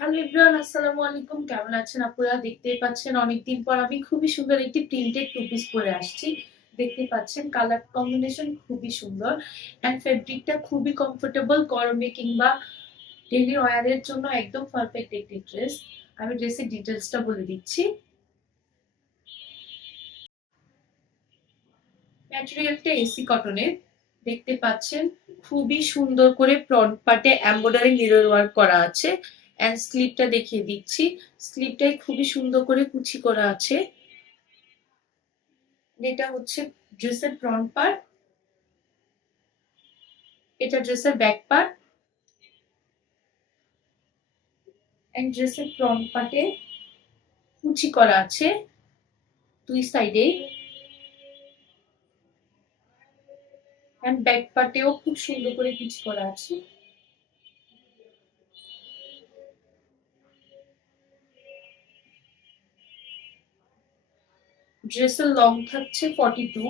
Hello everyone, আসসালামু আলাইকুম। কেমন আছেন আপনারা? দেখতেই পাচ্ছেন অনেকদিন পর আমি খুবই সুন্দর একটি প্রিন্টেড টু পিস পরে আসছি। দেখতে পাচ্ছেন কালার কম্বিনেশন খুবই সুন্দর অ্যান্ড ফেব্রিকটা খুবই কমফোর্টেবল। গরমে কিংবা ডেইলি ওয়্যার এর জন্য একদম পারফেক্ট একটি ড্রেস। আমি ড্রেসের ডিটেইলসটা বলে দিচ্ছি। ম্যাটেরিয়ালটা এসি কটনের। দেখতে পাচ্ছেন খুবই সুন্দর করে ফ্রন্ট পার্টে এমব্রয়ডারি মিরর ওয়ার্ক করা আছে এন্ড স্লিপটা দেখিয়ে দিচ্ছি। স্লিপটাই খুবই সুন্দর করে কুচি করা আছে। এটা হচ্ছে ড্রেসের ফ্রন্ট পার্ট, এটা ড্রেসের ব্যাক পার্ট এন্ড ড্রেসের ফ্রন্ট পার্টে কুচি করা আছে দুই সাইডে এন্ড ব্যাক পার্টেও খুব সুন্দর করে কুচি করা আছে। ড্রেসের লং থাকছে 42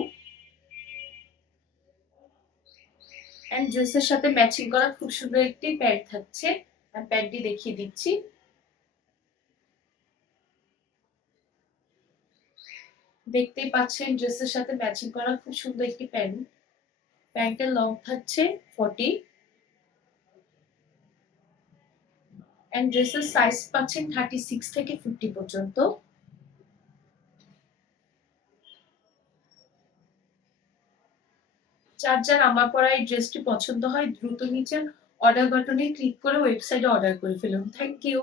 এন্ড ড্রেসের সাথে ম্যাচিং করা খুব সুন্দর একটি প্যান্ট থাকছে। প্যান্টটি দেখিয়ে দিচ্ছি। দেখতেই পাচ্ছেন ড্রেসের সাথে ম্যাচিং করা খুব সুন্দর একটি প্যান্ট। প্যান্টের লং থাকছে 40 এন্ড ড্রেসের সাইজ পাচ্ছেন 36 থেকে 50 পর্যন্ত। যার যার আমার পরা এই ড্রেসটি পছন্দ হয় দ্রুত নিচে অর্ডার বাটনে ক্লিক করে ওয়েবসাইটে অর্ডার করে ফেলুন। Thank you.